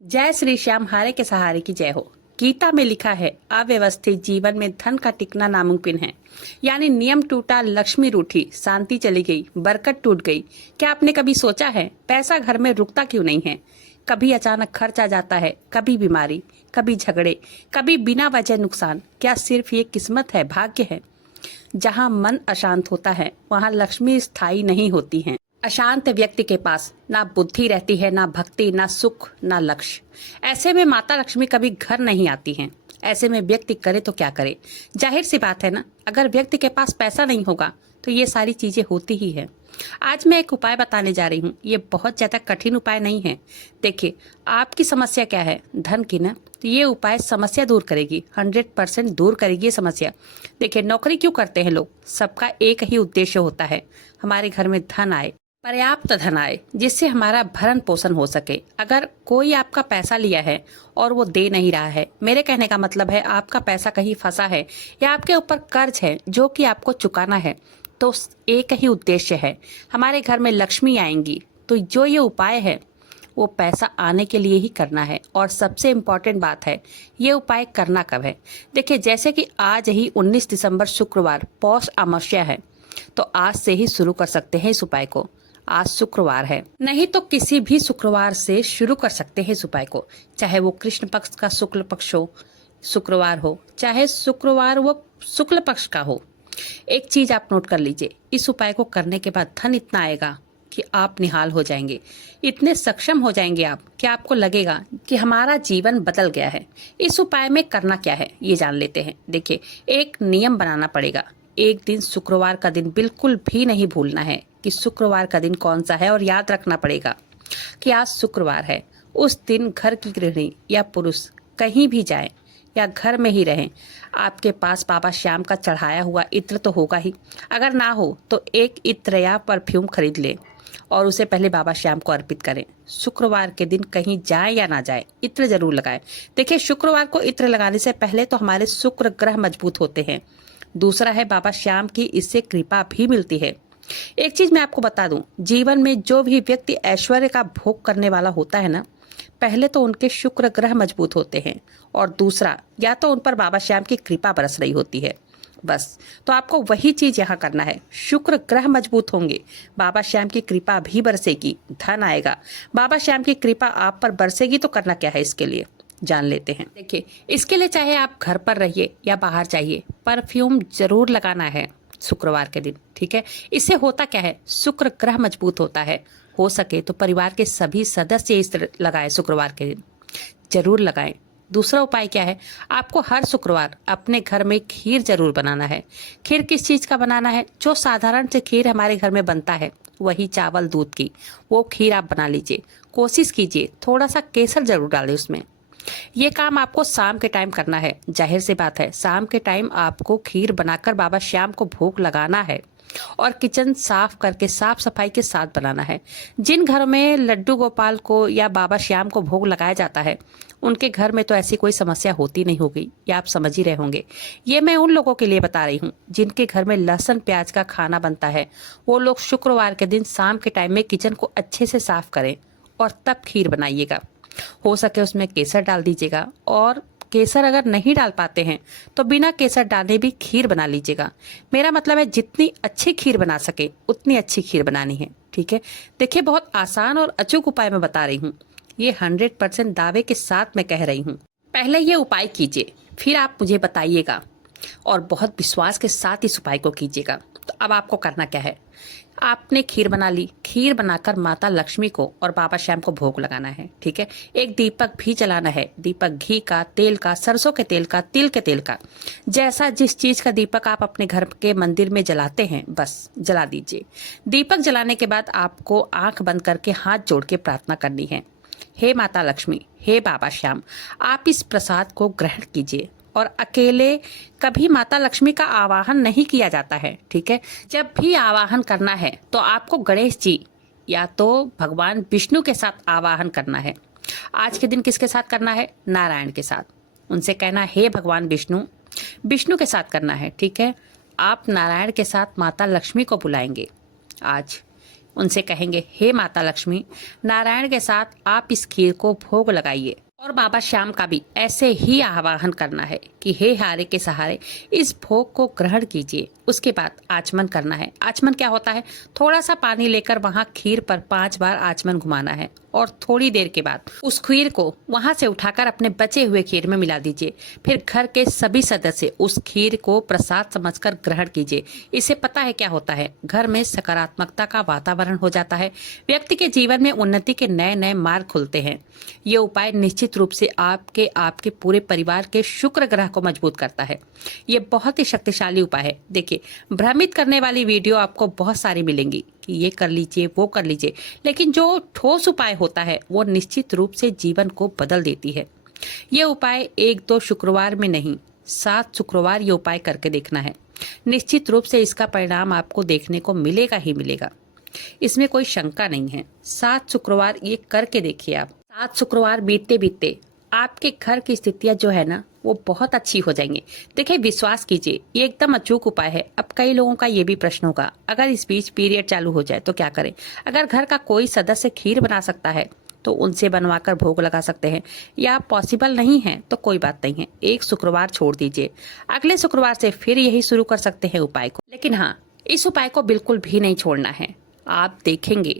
जय श्री श्याम हारे के सहारे की जय हो। गीता में लिखा है, अव्यवस्थित जीवन में धन का टिकना नामुमकिन है। यानी नियम टूटा, लक्ष्मी रूठी, शांति चली गई, बरकत टूट गई। क्या आपने कभी सोचा है पैसा घर में रुकता क्यों नहीं है? कभी अचानक खर्च आ जाता है, कभी बीमारी, कभी झगड़े, कभी बिना वजह नुकसान। क्या सिर्फ ये किस्मत है, भाग्य है? जहाँ मन अशांत होता है वहाँ लक्ष्मी स्थायी नहीं होती है। अशांत व्यक्ति के पास ना बुद्धि रहती है, ना भक्ति, ना सुख, ना लक्ष्य। ऐसे में माता लक्ष्मी कभी घर नहीं आती हैं। ऐसे में व्यक्ति करे तो क्या करे? जाहिर सी बात है ना, अगर व्यक्ति के पास पैसा नहीं होगा तो ये सारी चीजें होती ही है। आज मैं एक उपाय बताने जा रही हूँ। ये बहुत ज्यादा कठिन उपाय नहीं है। देखिए, आपकी समस्या क्या है? धन की ना? तो ये उपाय समस्या दूर करेगी, 100% दूर करेगी ये समस्या। देखिए, नौकरी क्यों करते हैं लोग? सबका एक ही उद्देश्य होता है, हमारे घर में धन आए, पर्याप्त धन आए, जिससे हमारा भरण पोषण हो सके। अगर कोई आपका पैसा लिया है और वो दे नहीं रहा है, मेरे कहने का मतलब है आपका पैसा कहीं फंसा है या आपके ऊपर कर्ज है जो कि आपको चुकाना है, तो एक ही उद्देश्य है, हमारे घर में लक्ष्मी आएंगी। तो जो ये उपाय है वो पैसा आने के लिए ही करना है। और सबसे इम्पोर्टेंट बात है, ये उपाय करना कब है? देखिए, जैसे कि आज ही 19 दिसंबर शुक्रवार पौष अमावस्या है, तो आज से ही शुरू कर सकते हैं इस उपाय को। आज शुक्रवार है, नहीं तो किसी भी शुक्रवार से शुरू कर सकते हैं इस उपाय को। चाहे वो कृष्ण पक्ष का शुक्ल पक्ष हो, शुक्रवार हो, चाहे शुक्रवार वो शुक्ल पक्ष का हो। एक चीज आप नोट कर लीजिए, इस उपाय को करने के बाद धन इतना आएगा कि आप निहाल हो जाएंगे। इतने सक्षम हो जाएंगे आप कि आपको लगेगा कि हमारा जीवन बदल गया है। इस उपाय में करना क्या है ये जान लेते हैं। देखिए, एक नियम बनाना पड़ेगा। एक दिन, शुक्रवार का दिन बिल्कुल भी नहीं भूलना है कि शुक्रवार का दिन कौन सा है, और याद रखना पड़ेगा कि आज शुक्रवार है। उस दिन घर की गृहिणी या पुरुष कहीं भी जाए या घर में ही रहें, आपके पास बाबा श्याम का चढ़ाया हुआ इत्र तो होगा ही। अगर ना हो तो एक इत्र या परफ्यूम खरीद लें और उसे पहले बाबा श्याम को अर्पित करें। शुक्रवार के दिन कहीं जाए या ना जाए, इत्र जरूर लगाएं। देखिए, शुक्रवार को इत्र लगाने से पहले तो हमारे शुक्र ग्रह मजबूत होते हैं। दूसरा है, बाबा श्याम की इससे कृपा भी मिलती है। एक चीज मैं आपको बता दूं, जीवन में जो भी व्यक्ति ऐश्वर्य का भोग करने वाला होता है ना, पहले तो उनके शुक्र ग्रह मजबूत होते हैं, और दूसरा, या तो उन पर बाबा श्याम की कृपा बरस रही होती है। बस, तो आपको वही चीज यहाँ करना है। शुक्र ग्रह मजबूत होंगे, बाबा श्याम की कृपा भी बरसेगी, धन आएगा, बाबा श्याम की कृपा आप पर बरसेगी। तो करना क्या है इसके लिए जान लेते हैं। देखिए, इसके लिए चाहे आप घर पर रहिए या बाहर जाइए, परफ्यूम जरूर लगाना है शुक्रवार के दिन, ठीक है? इससे होता क्या है, शुक्र ग्रह मजबूत होता है। हो सके तो परिवार के सभी सदस्य इस तरह लगाएं, शुक्रवार के दिन जरूर लगाएं। दूसरा उपाय क्या है, आपको हर शुक्रवार अपने घर में खीर जरूर बनाना है। खीर किस चीज का बनाना है? जो साधारण से खीर हमारे घर में बनता है, वही चावल दूध की, वो खीर आप बना लीजिए। कोशिश कीजिए थोड़ा सा केसर जरूर डालें उसमें। ये काम आपको शाम के टाइम करना है। जाहिर सी बात है, शाम के टाइम आपको खीर बनाकर बाबा श्याम को भोग लगाना है, और किचन साफ करके साफ सफाई के साथ बनाना है। जिन घरों में लड्डू गोपाल को या बाबा श्याम को भोग लगाया जाता है, उनके घर में तो ऐसी कोई समस्या होती नहीं होगी, या आप समझ ही रहे होंगे। ये मैं उन लोगों के लिए बता रही हूँ जिनके घर में लहसुन प्याज का खाना बनता है। वो लोग शुक्रवार के दिन शाम के टाइम में किचन को अच्छे से साफ करें और तब खीर बनाइएगा। हो सके उसमें केसर डाल दीजिएगा, और केसर अगर नहीं डाल पाते हैं तो बिना केसर डाले भी खीर बना लीजिएगा। मेरा मतलब है, जितनी अच्छी खीर बना सके उतनी अच्छी खीर बनानी है, ठीक है? देखिए, बहुत आसान और अचूक उपाय मैं बता रही हूँ। ये 100% दावे के साथ मैं कह रही हूँ। पहले ये उपाय कीजिए, फिर आप मुझे बताइएगा, और बहुत विश्वास के साथ इस उपाय को कीजिएगा। तो अब आपको करना क्या है, आपने खीर बना ली। खीर बनाकर माता लक्ष्मी को और बाबा श्याम को भोग लगाना है, ठीक है? एक दीपक भी जलाना है। दीपक घी का, तेल का, सरसों के तेल का, तिल के तेल का, जैसा जिस चीज का दीपक आप अपने घर के मंदिर में जलाते हैं, बस जला दीजिए। दीपक जलाने के बाद आपको आंख बंद करके हाथ जोड़ के प्रार्थना करनी है, हे माता लक्ष्मी, हे बाबा श्याम, आप इस प्रसाद को ग्रहण कीजिए। और अकेले कभी माता लक्ष्मी का आवाहन नहीं किया जाता है, ठीक है? जब भी आवाहन करना है तो आपको गणेश जी या तो भगवान विष्णु के साथ आवाहन करना है। आज के दिन किसके साथ करना है? नारायण के साथ। उनसे कहना, हे भगवान विष्णु, विष्णु के साथ करना है, ठीक है? आप नारायण के साथ माता लक्ष्मी को बुलाएंगे आज उनसे कहेंगे, हे माता लक्ष्मी, नारायण के साथ आप इस खीर को भोग लगाइए। और बाबा श्याम का भी ऐसे ही आवाहन करना है कि हे हारे के सहारे इस भोग को ग्रहण कीजिए। उसके बाद आचमन करना है। आचमन क्या होता है? थोड़ा सा पानी लेकर वहां खीर पर 5 बार आचमन घुमाना है और थोड़ी देर के बाद उस खीर को वहां से उठाकर अपने बचे हुए खीर में मिला दीजिए। फिर घर के सभी सदस्य उस खीर को प्रसाद समझकर ग्रहण कीजिए। इससे पता है क्या होता है? घर में सकारात्मकता का वातावरण हो जाता है। व्यक्ति के जीवन में उन्नति के नए नए मार्ग खुलते हैं। ये उपाय निश्चित रूप से आपके पूरे परिवार के शुक्र ग्रह को मजबूत करता है। ये बहुत ही शक्तिशाली उपाय है। देखिए, भ्रमित करने वाली वीडियो आपको बहुत सारी मिलेंगी कि ये कर लीजिए, वो कर लीजिए, लेकिन जो ठोस उपाय होता है वो निश्चित रूप से जीवन को बदल देती है। ये उपाय 1-2 शुक्रवार में नहीं, 7 शुक्रवार ये उपाय करके देखना है। निश्चित रूप से इसका परिणाम आपको देखने को मिलेगा ही मिलेगा, इसमें कोई शंका नहीं है। 7 शुक्रवार ये करके देखिए आप। 7 शुक्रवार बीतते बीतते आपके घर की स्थितियां जो है ना वो बहुत अच्छी हो जाएंगी। देखिए, विश्वास कीजिए, ये एकदम अचूक उपाय है। अब कई लोगों का ये भी प्रश्न होगा, अगर इस बीच पीरियड चालू हो जाए तो क्या करें? अगर घर का कोई सदस्य खीर बना सकता है तो उनसे बनवाकर भोग लगा सकते हैं, या पॉसिबल नहीं है तो कोई बात नहीं है, 1 शुक्रवार छोड़ दीजिए। अगले शुक्रवार से फिर यही शुरू कर सकते हैं उपाय को। लेकिन हाँ, इस उपाय को बिल्कुल भी नहीं छोड़ना है। आप देखेंगे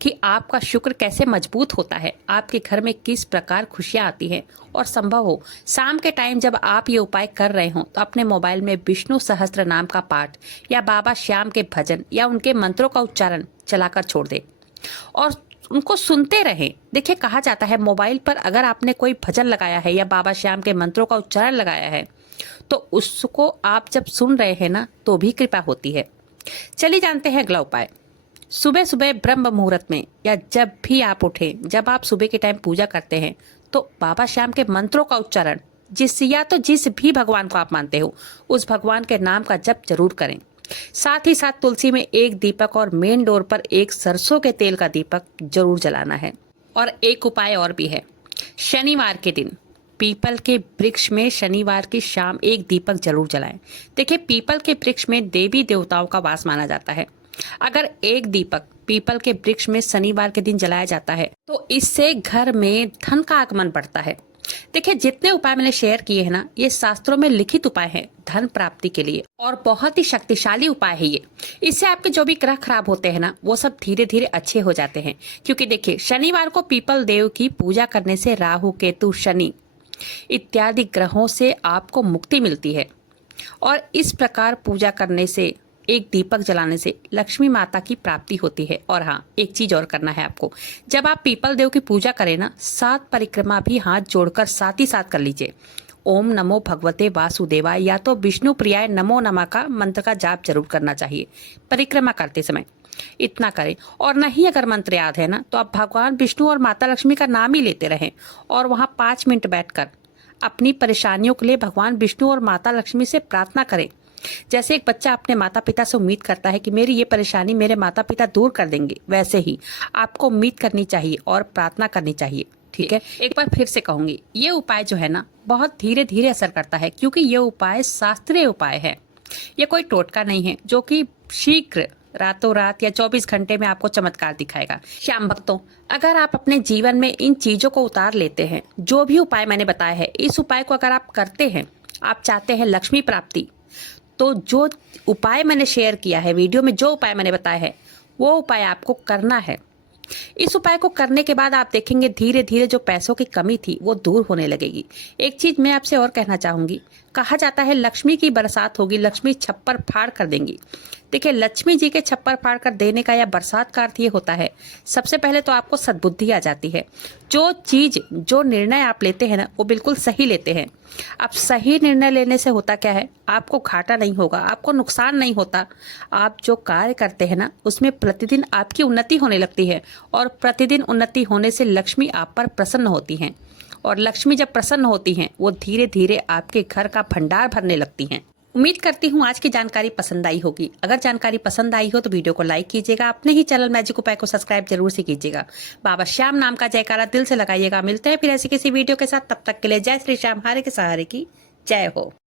कि आपका शुक्र कैसे मजबूत होता है, आपके घर में किस प्रकार खुशियां आती हैं। और संभव हो शाम के टाइम जब आप ये उपाय कर रहे हो तो अपने मोबाइल में विष्णु सहस्त्र नाम का पाठ या बाबा श्याम के भजन या उनके मंत्रों का उच्चारण चलाकर छोड़ दे और उनको सुनते रहें। देखिए, कहा जाता है मोबाइल पर अगर आपने कोई भजन लगाया है या बाबा श्याम के मंत्रों का उच्चारण लगाया है तो उसको आप जब सुन रहे हैं ना तो भी कृपा होती है। चलिए जानते हैं अगला उपाय। सुबह सुबह ब्रह्म मुहूर्त में या जब भी आप उठें, जब आप सुबह के टाइम पूजा करते हैं तो बाबा श्याम के मंत्रों का उच्चारण जिस भी भगवान को आप मानते हो उस भगवान के नाम का जप जरूर करें। साथ ही साथ तुलसी में 1 दीपक और मेन डोर पर 1 सरसों के तेल का दीपक जरूर जलाना है। और एक उपाय और भी है, शनिवार के दिन पीपल के वृक्ष में शनिवार की शाम 1 दीपक जरूर जलाएं। देखिए, पीपल के वृक्ष में देवी देवताओं का वास माना जाता है। अगर 1 दीपक पीपल के वृक्ष में शनिवार के दिन जलाया जाता है तो इससे घर में धन का आगमन बढ़ता है। देखिए, जितने उपाय मैंने शेयर किए हैं ना, ये शास्त्रों में लिखित उपाय हैं धन प्राप्ति के लिए और बहुत ही शक्तिशाली उपाय है ये। इससे आपके जो भी ग्रह खराब होते हैं ना वो सब धीरे धीरे अच्छे हो जाते हैं। क्योंकि देखिए, शनिवार को पीपल देव की पूजा करने से राहु, केतु, शनि इत्यादि ग्रहों से आपको मुक्ति मिलती है। और इस प्रकार पूजा करने से, 1 दीपक जलाने से लक्ष्मी माता की प्राप्ति होती है। और हाँ, एक चीज और करना है आपको, जब आप पीपल देव की पूजा करें ना, 7 परिक्रमा भी हाथ जोड़कर साथ ही साथ कर लीजिए। ओम नमो भगवते वासुदेवाय या तो विष्णु प्रियाय नमो नमः का मंत्र का जाप जरूर करना चाहिए परिक्रमा करते समय। इतना करें। और नहीं अगर मंत्र याद है ना तो आप भगवान विष्णु और माता लक्ष्मी का नाम ही लेते रहें और वहाँ 5 मिनट बैठकर अपनी परेशानियों के लिए भगवान विष्णु और माता लक्ष्मी से प्रार्थना करें। जैसे एक बच्चा अपने माता पिता से उम्मीद करता है कि मेरी ये परेशानी मेरे माता पिता दूर कर देंगे, वैसे ही आपको उम्मीद करनी चाहिए और प्रार्थना करनी चाहिए। ठीक है, एक बार फिर से कहूंगी, ये उपाय जो है ना बहुत धीरे धीरे असर करता है, क्योंकि ये उपाय शास्त्रीय उपाय है। ये कोई टोटका नहीं है जो कि शीघ्र रातों रात या 24 घंटे में आपको चमत्कार दिखाएगा। श्याम भक्तों, अगर आप अपने जीवन में इन चीजों को उतार लेते हैं, जो भी उपाय मैंने बताया है, इस उपाय को अगर आप करते हैं, आप चाहते हैं लक्ष्मी प्राप्ति, तो जो उपाय मैंने शेयर किया है वीडियो में, जो उपाय मैंने बताया है वो उपाय आपको करना है। इस उपाय को करने के बाद आप देखेंगे धीरे धीरे जो पैसों की कमी थी वो दूर होने लगेगी। एक चीज मैं आपसे और कहना चाहूंगी, कहा जाता है लक्ष्मी की बरसात होगी, लक्ष्मी छप्पर फाड़ कर देंगी। देखिए, लक्ष्मी जी के छप्पर फाड़ कर देने का या बरसात का अर्थ ये होता है, सबसे पहले तो आपको सद्बुद्धि आ जाती है। जो निर्णय आप लेते हैं ना वो बिल्कुल सही लेते हैं। अब सही निर्णय लेने से होता क्या है, आपको घाटा नहीं होगा, आपको नुकसान नहीं होता। आप जो कार्य करते हैं ना उसमें प्रतिदिन आपकी उन्नति होने लगती है और प्रतिदिन उन्नति होने से लक्ष्मी आप पर प्रसन्न होती हैं और लक्ष्मी जब प्रसन्न होती हैं वो धीरे धीरे आपके घर का भंडार भरने लगती हैं। उम्मीद करती हूँ आज की जानकारी पसंद आई होगी। अगर जानकारी पसंद आई हो तो वीडियो को लाइक कीजिएगा, अपने ही चैनल मैजिक उपाय को सब्सक्राइब जरूर से कीजिएगा। बाबा श्याम नाम का जयकारा दिल से लगाइएगा। मिलते हैं फिर ऐसी किसी वीडियो के साथ, तब तक के लिए जय श्री श्याम, हारे के सहारे की जय हो।